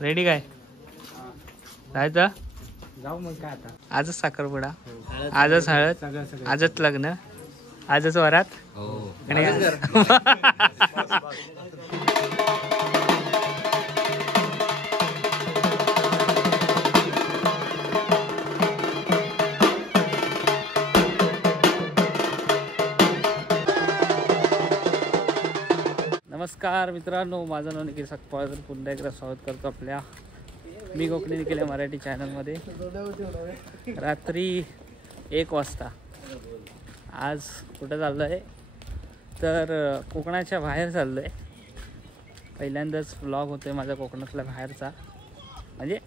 Ready काय जायचं? जाऊ मग काय आता. आजच साखरपुडा, आजच हळद, आजच लग्न, आजच वरात. नमस्कार मित्रांनो, माझं नाव निखिल सकपाळ. तर पुन्हा एकदा स्वागत करतो आपल्या मी कोकणी निखिल मराठी चॅनलमध्ये. रात्री 1 वाजता आज कुठं चाललो आहे तर कोकणाच्या बाहेर चाललो आहे. पहिल्यांदाच व्लॉग होतो आहे माझा कोकणातल्या बाहेरचा. म्हणजे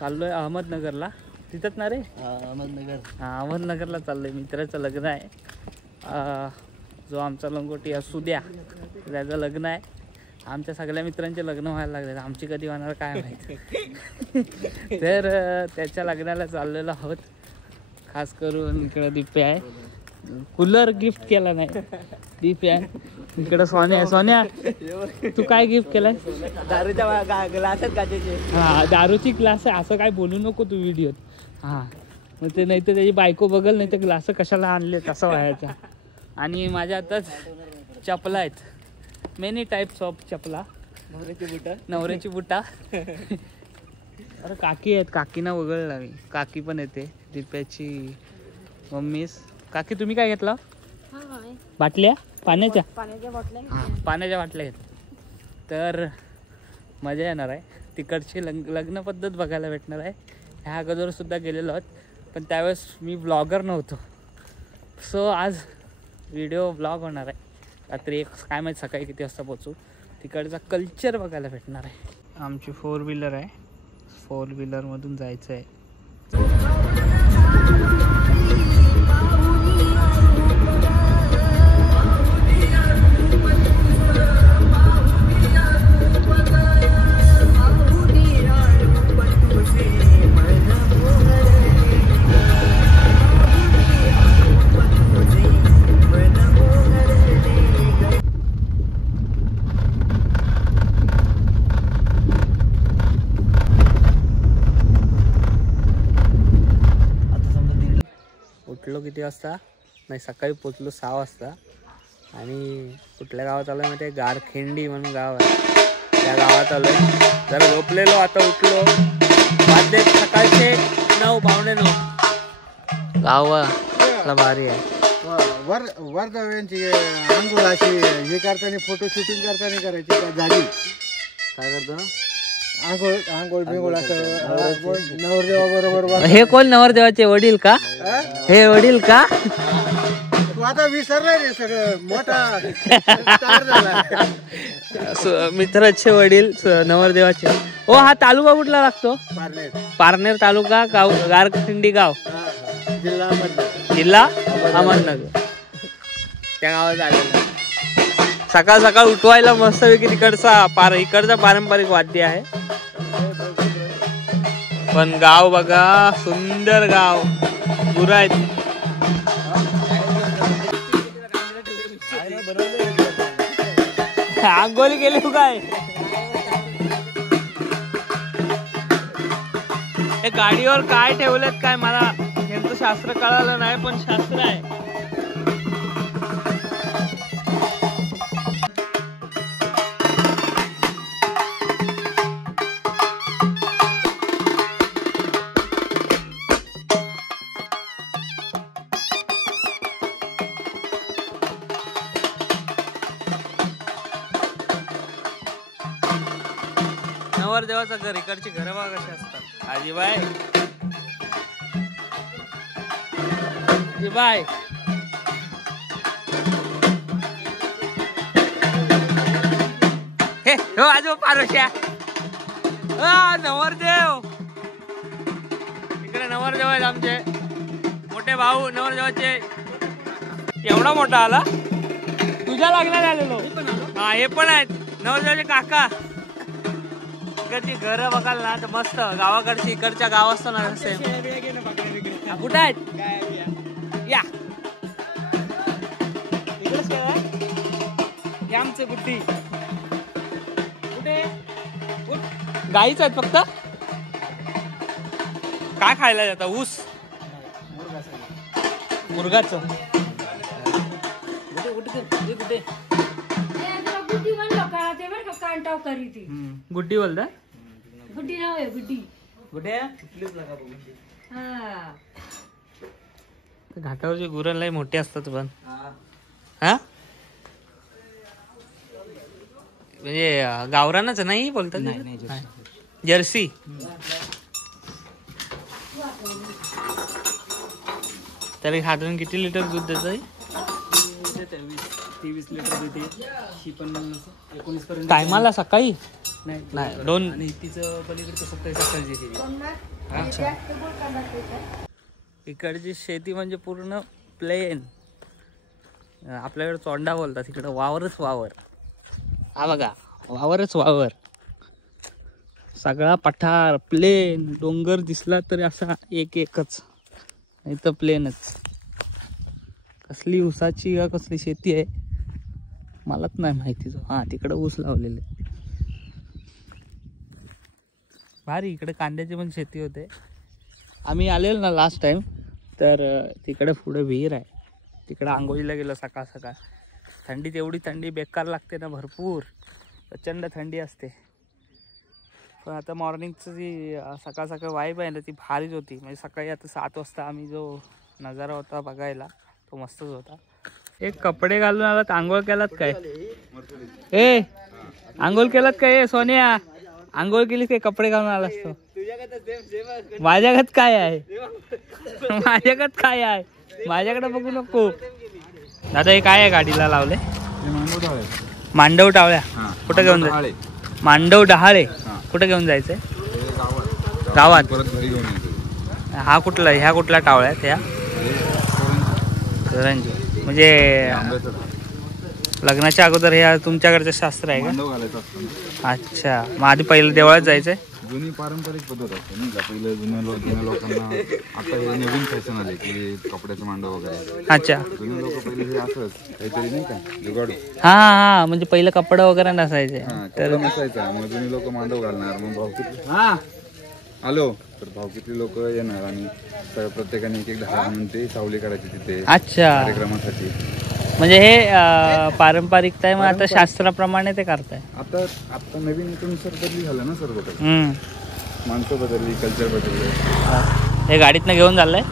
चाललो आहे अहमदनगरला. तिथंच ना रे? अहमदनगर. हां, अहमदनगरला चाललो आहे. मित्राचं लग्न आहे. जो आमचा लंगोटी असू द्या त्याचं लग्न आहे. आमच्या सगळ्या मित्रांचे लग्न व्हायला लागले, आमची कधी होणार काय माहीत. तर त्याच्या लग्नाला चाललेलो आहोत. खास करून इकडं दिप्या आहे. कूलर गिफ्ट केला नाही दिप्या. इकडं सोन्या आहे. सोन्या, तू काय गिफ्ट केलाय? दारूच्या ग्लास काचेचे. हां, दारूची ग्लास आहे असं काय बोलू नको तू व्हिडिओत. हां, मग ते नाही तर त्याची बायको बघल, नाही तर ग्लास कशाला आणले तसं व्हायचा. आणि माझ्या हातात चपला आहेत. मेनी टाईप्स ऑफ चपला. नवऱ्याची बुटा. अरे काकी आहेत, काकीना वगळला मी. काकी पण येते, दिप्याची मम्मीस. काकी तुम्ही काय घेतला? बाटल्या पाण्याच्या? पाण्याच्या बाटल्या आहेत. तर मजा येणार आहे. तिकडची लग्न पद्धत बघायला भेटणार आहे. ह्या अगोदर सुद्धा गेलेलो आहोत, पण त्यावेळेस मी ब्लॉगर नव्हतो. सो आज व्हिडिओ ब्लॉग होणार आहे. रात्री 1 काय माहीत सकाळी किती वाजता पोहोचू. तिकडचा कल्चर बघायला भेटणार आहे. आमची 4 व्हीलर आहे. 4 व्हीलरमधून जायचं आहे. उठलो किती वाजता? नाही, सकाळी पोचलो 6 वाजता. आणि कुठल्या गावात आलो माहिती आहे? गारखेंडी म्हणून गाव आहे. त्या गावात आलो. जरा झोपलेलो, आता उठलो. वाजले सकाळचे 9, पावणे 9. गावाला भारी आहे. वर्धव्यांची आंघोळ अशी हे करताना, फोटो शूटिंग करताना करायची का झाली? काय करतो ना? आंघोळ बिंगोळ असं नवरदेवा बरोबर. हे कोण नवरदेवाचे वडील का? हे वडील का? तू आता विसरलाय रे सगळं. मोठा स्टार झाला. मित्राचे वडील नवरदेवाचे. ओ, हा तालुका कुठला लागतो? पारनेर तालुका, गाव गारखेंडी गाव, जिल्हा अहमदनगर. त्या गावात आलेलं. सकाळ सकाळ उठवायला मस्तपैकी इकडचा पारंपरिक वाद्य आहे. पण गाव बघा, सुंदर गाव. गुरं आहेत. आंघोळी केली काय? हे गाडीवर काय ठेवलेत काय मला यांचं शास्त्र कळालं नाही, पण शास्त्र आहे. नवरदेवाचं घर, इकडची घरं बघा कशी असतात. आजीबाई, आजीबाई. हे हो आजो पारोश्या. नवरदेव इकडे. नवरदेव आहेत आमचे मोठे भाऊ. नवरदेवाचे एवढा मोठा आला. तुझ्या लग्नाला आलेलो. हा, हे पण आहेत नवरदेवाचे काका. इकडची घरं बघाल ना तर मस्त. गावाकडची इकडच्या गाव असतो ना सेम. कुठे आहेत? या इकडेच काय आमचे बुद्धी कुठे? गाईच आहेत फक्त. काय खायला जाता? ऊस मुरगाचं. गुड्डी बोलता? गुड्डी नाव आहे गुड्डी. घाटावरची गुरं लय मोठी असतात पण. हा म्हणजे गावरानच नाही बोलतात. जर्सी. तरी साधारण किती लिटर दूध देत? 23 लिटर देते. ही पण 19 पर्यंत. टायमाला सकाळी नाही दोन. आणि तिचं पलीकडचं 27 देते. अच्छा. इकडची शेती म्हणजे पूर्ण प्लेन. आपल्याकडे चोंडा बोलतात, इकडे वावरच वावर. हा बघा, वावरच वावर. सगळा पठार प्लेन. डोंगर दिसला तरी असा एकच, नाही तर प्लेनच. कसली ऊसाची का कसली शेती आहे मलाच नाही माहिती. हा तिकडे ऊस लावलेले. भारी. इकडे कांद्याची पण शेती होते. आम्ही आलेलो ना लास्ट टाइम, तर तिकडे पुढे विहीर आहे. तिकडे आंघोळीला गेलो सकाळ सकाळ. थंडीत एवढी थंडी बेकार लागते ना, भरपूर प्रचंड थंडी असते. पण आता मॉर्निंगचं जी सकाळ सकाळ वाईब आहे ना, ती भारीच होती. म्हणजे सकाळी आता 7 वाजता आम्ही जो नजारा होता बघायला तो मस्तच होता. एक कपडे घालून आलात, आंघोळ केलात काय? ए आंघोळ केलात काय सोनिया? आंघोळ केली काय? कपडे घालून आलास तो? माझ्याकडे काय आहे? माझ्याकडे काय आहे? माझ्याकडे बघू नको. दादा हे काय आहे गाडीला लावले? मांडव टावळ्या. कुठं घेऊन जायचं? मांडव डहाळे. कुठं घेऊन जायचंय? गावात. हा कुठला? ह्या कुठल्या टावळ्या? त्या करंजी. म्हणजे लग्नाच्या अगोदर हे तुमच्याकडचं शास्त्र आहे का? अच्छा. मग आधी पहिलं देवळात जायचंय? जुनी पारंपरिक पद्धत असते नाही का. पहिलं जुन्या लोकांना, आता हे नवीन फॅशन आले की कपड्याचं मांडव वगैरे. अच्छा. जुने लोक पहिले हे असंच काहीतरी नाही का जुगाडू. हा म्हणजे पहिलं कपडे वगैरे नसायचे. तर नसायचा. मग जुने लोक मांडव घालणार. मग भावकीतले आलो तर भावकीतले लोक येणार आणि प्रत्येकाने एक दहा आणून ते सावली काढायची तिथे. अच्छा. कार्यक्रमासाठी. म्हणजे हे पारंपरिकता आहे. मग आता शास्त्राप्रमाणे ते करताय. आता नवीन याच्यानुसार बदली झालं ना सर्व काही. माणसं बदलली, कल्चर बदललं. हे गाडीतनं घेऊन चाललंय.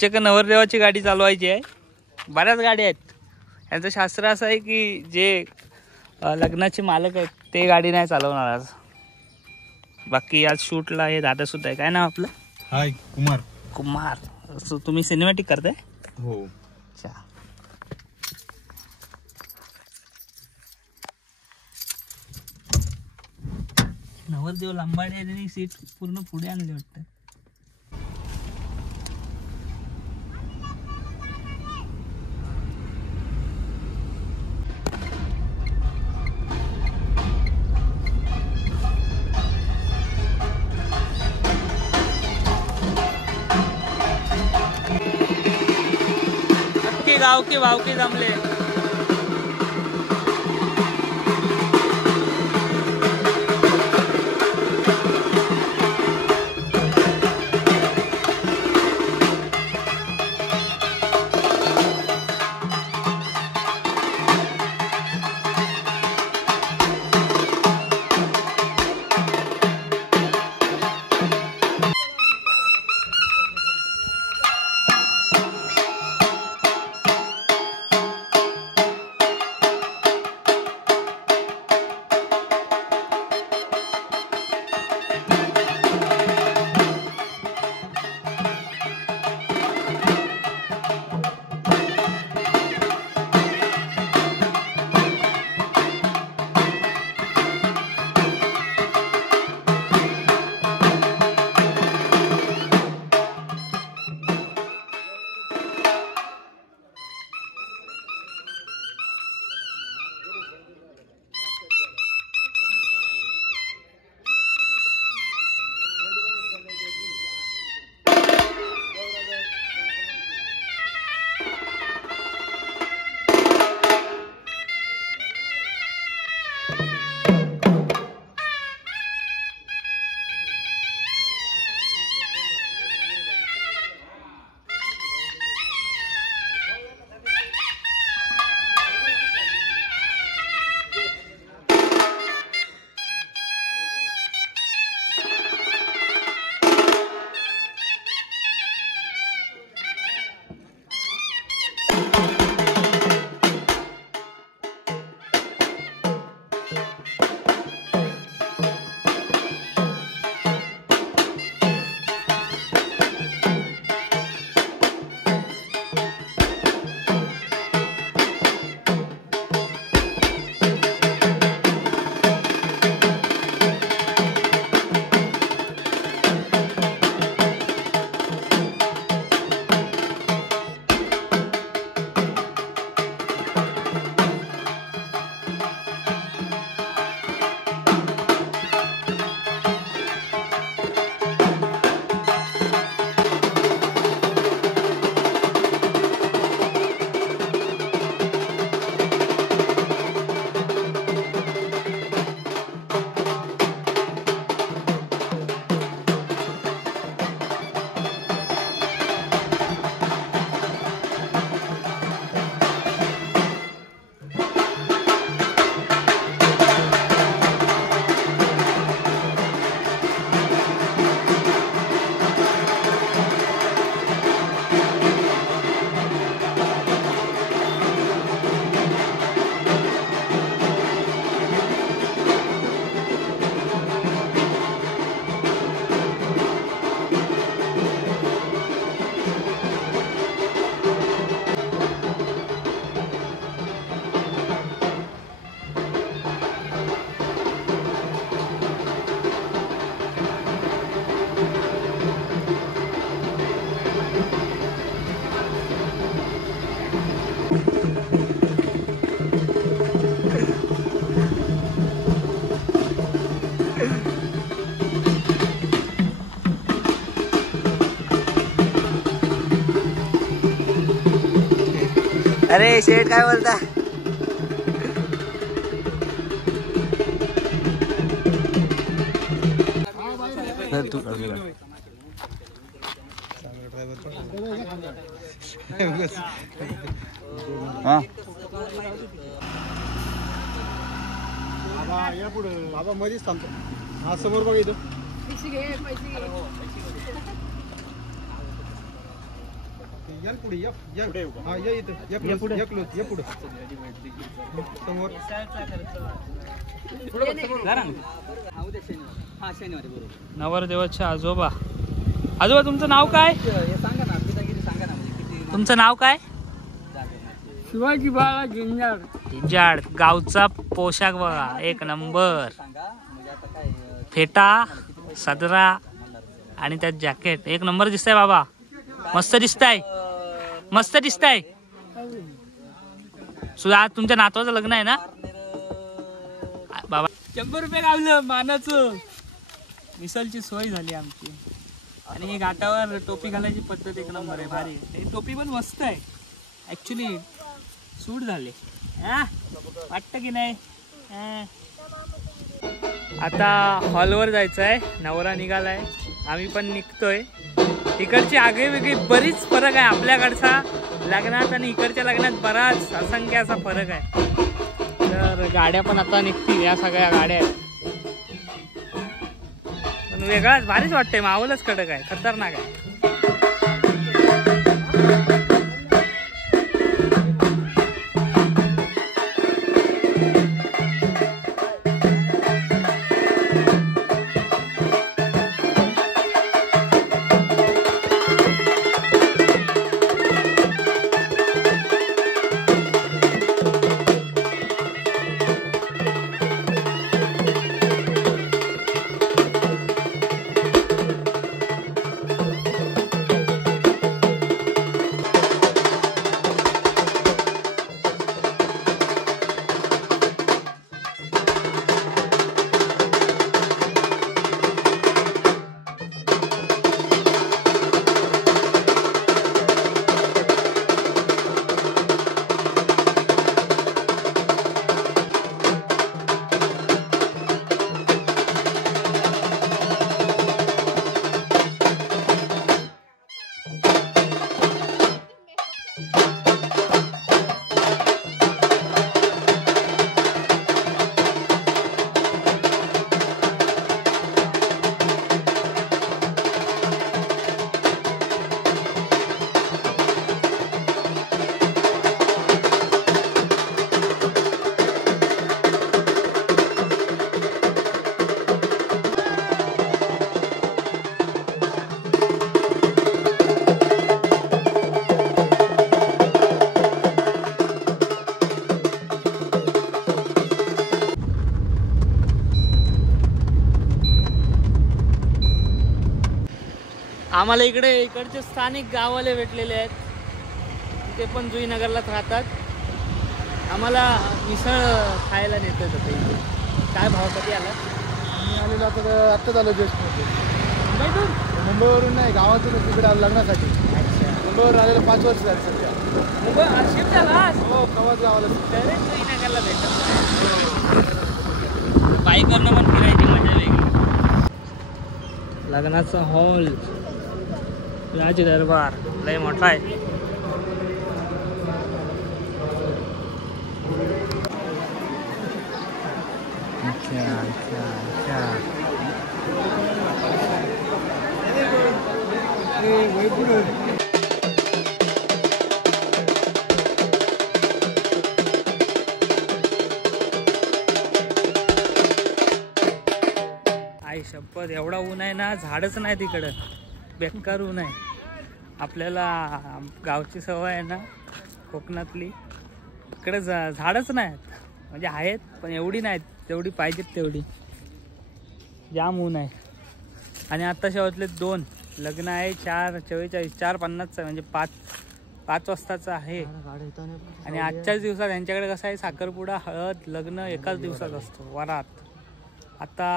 चक्क नवरदेवाची गाडी चालवायची आहे. बऱ्याच गाड्या आहेत. यांचं शास्त्र असं आहे की जे लग्नाचे मालक आहेत ते गाडी नाही चालवणार आज. बाकी आज शूटला हे दादा सुद्धा आहे. काय नाव आपलं? हाय कुमार. कुमार. तुम्ही सिनेमॅटिक करताय? हो. अच्छा. नवरदेव लांबाडे आणि सीट पूर्ण पुढे आणले वाटतं. गाव के भाव के जमले. अरे शेठ काय बोलता? हा या पुढे बाबा मध्येच थांबतो. हा समोर बघ इथं. या पुढे या हा या इथं या पुढे या पुढे समोर. नवरदेवाचे आजोबा. आजोबा तुमचं नाव काय? तुमचं नाव काय? शिवाजी बाळा जिंजाड. जिंजाड. गावचा पोशाख बघा एक नंबर. फेटा सदरा आणि त्यात जॅकेट एक नंबर दिसतंय बाबा. मस्त दिसताय मस्त दिसताय. सुद्धा आज तुमच्या नातवाचं लग्न आहे ना बाबा? 100 रुपये गावलं मानाचं. मिसळची सोय झाली आमची. आणि घाटावर टोपी घालायची पद्धत एक नंबर आहे भारी. ही टोपी पण मस्त आहे ऍक्च्युली. सूट झाले वाटतं की नाही. आता हॉलवर जायचं आहे. नवरा निघालाय आम्ही पण निघतोय. इकडची आगळी वेगळी बरीच फरक आहे आपल्याकडचा लग्नात आणि इकडच्या लग्नात बराच असंख्य असा फरक आहे. तर गाड्या पण आता निघतील. या सगळ्या गाड्या आहेत पण वेगळाच भारीच वाटतंय. माहोलच कडक आहे खतरनाक आहे. आम्हाला इकडचे स्थानिक गाववाले भेटलेले आहेत. ते पण जुईनगरलाच राहतात. आम्हाला मिसळ खायला नेतात आता इथे. काय भाव कधी आला? मी आलेलो आत्ताच आलो जस्ट. मुंबईवरून नाही गावातून तिकडे आलो लग्नासाठी. अच्छा. मुंबईवरून आलेलं 5 वर्ष झाली सध्या. शिफ्ट झाला? हो कवाच गावाला. जुईनगरला भेटत. बाईकवरनं पण फिरायची मजा वेगळी. लग्नाचा हॉल राज दरबार लय मोठा आहे. आई शपथ एवढा ऊन आहे ना. झाडच नाही तिकडं. बेकार ऊन आहे. आपल्याला गावची सवय आहे ना कोकणातली. इकडे झाडच नाहीत. म्हणजे आहेत पण एवढी नाहीत तेवढी पाहिजेत तेवढी. जाम ऊन आहे. आणि आता शेवटले 2 लग्न आहे. 4:44 4:50 म्हणजे 5 वाजताचं आहे. आणि आजच्याच दिवसात यांच्याकडे कसं आहे साखरपुडा हळद लग्न एकाच दिवसात असतो वरात. आता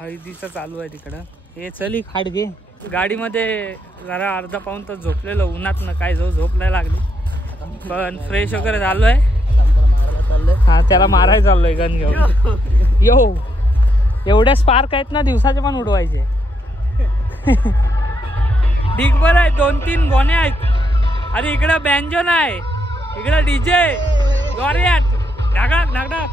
हळदीचं चालू आहे तिकडं. हे चल ही खाट घे. गाडीमध्ये जरा अर्धा पाऊण तास झोपलेलं उन्हात न काय झोप नाही लागली. पण फ्रेश वगैरे झालोय. हा त्याला मारायला चाललोय गन घेऊन. यो एवढे स्पार्क आहेत ना दिवसाचे पण उडवायचे. ढिगभर आहे 2-3 गोणे आहेत आणि इकडे बँजो नाही इकडे डीजे जोरात ढाकढाक ढाकढाक.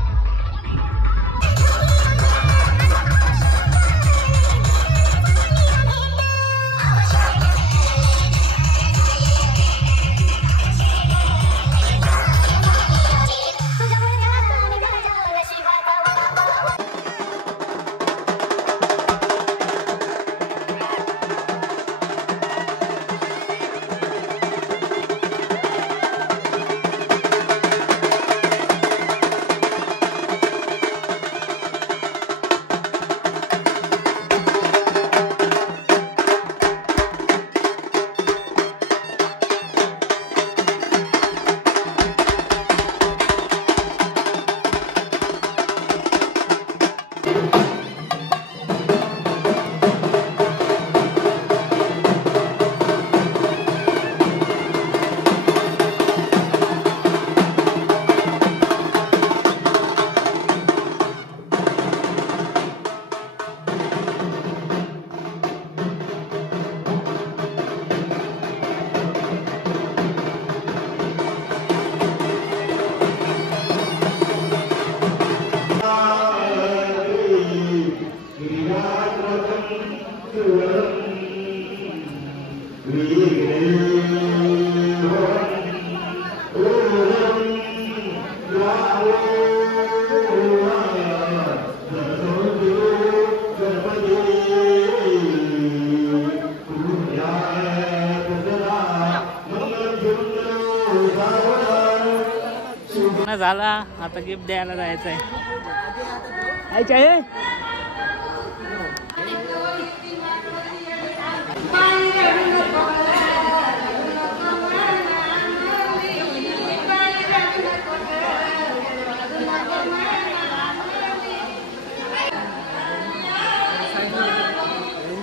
झाला आता गिफ्ट द्यायला जायचंय.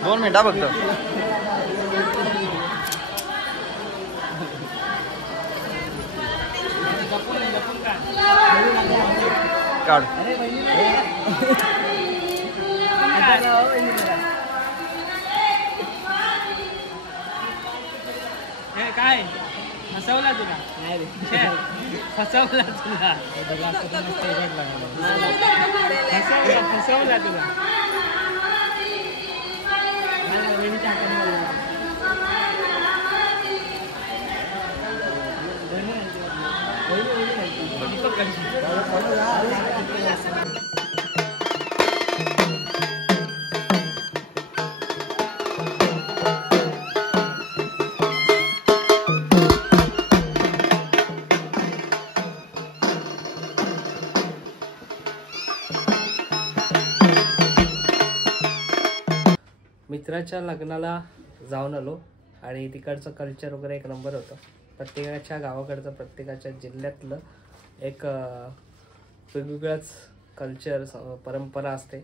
दोन मिनिटं फक्त. काढ. काय फसवला तुला? फसवला तुला फसवला तुला. मित्राच्या लग्नाला जाऊन आलो आणि तिकडचं कल्चर वगैरे एक नंबर होतं. प्रत्येकाच्या गावाकडचं प्रत्येकाच्या जिल्ह्यातलं एक वेगवेगळंच कल्चर परंपरा असते.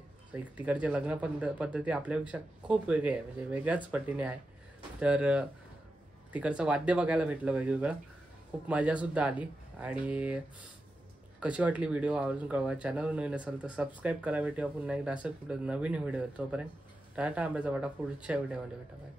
तिकडचे लग्न पद्धती आपल्यापेक्षा खूप वेगळी आहे, म्हणजे वेगळ्याच पटीने आहे. तर तिकडचं वाद्य बघायला भेटलं वेगवेगळं, खूप मजासुद्धा आली. आणि कशी वाटली व्हिडिओ आवर्जून कळवा. चॅनल नवीन असेल तर सबस्क्राईब करा. भेटूया पुन्हा एकदा असं कुठं नवीन व्हिडिओ. तोपर्यंत टाटा आंब्याचा वाटा. पुढच्या व्हिडिओमध्ये भेटा. बाय.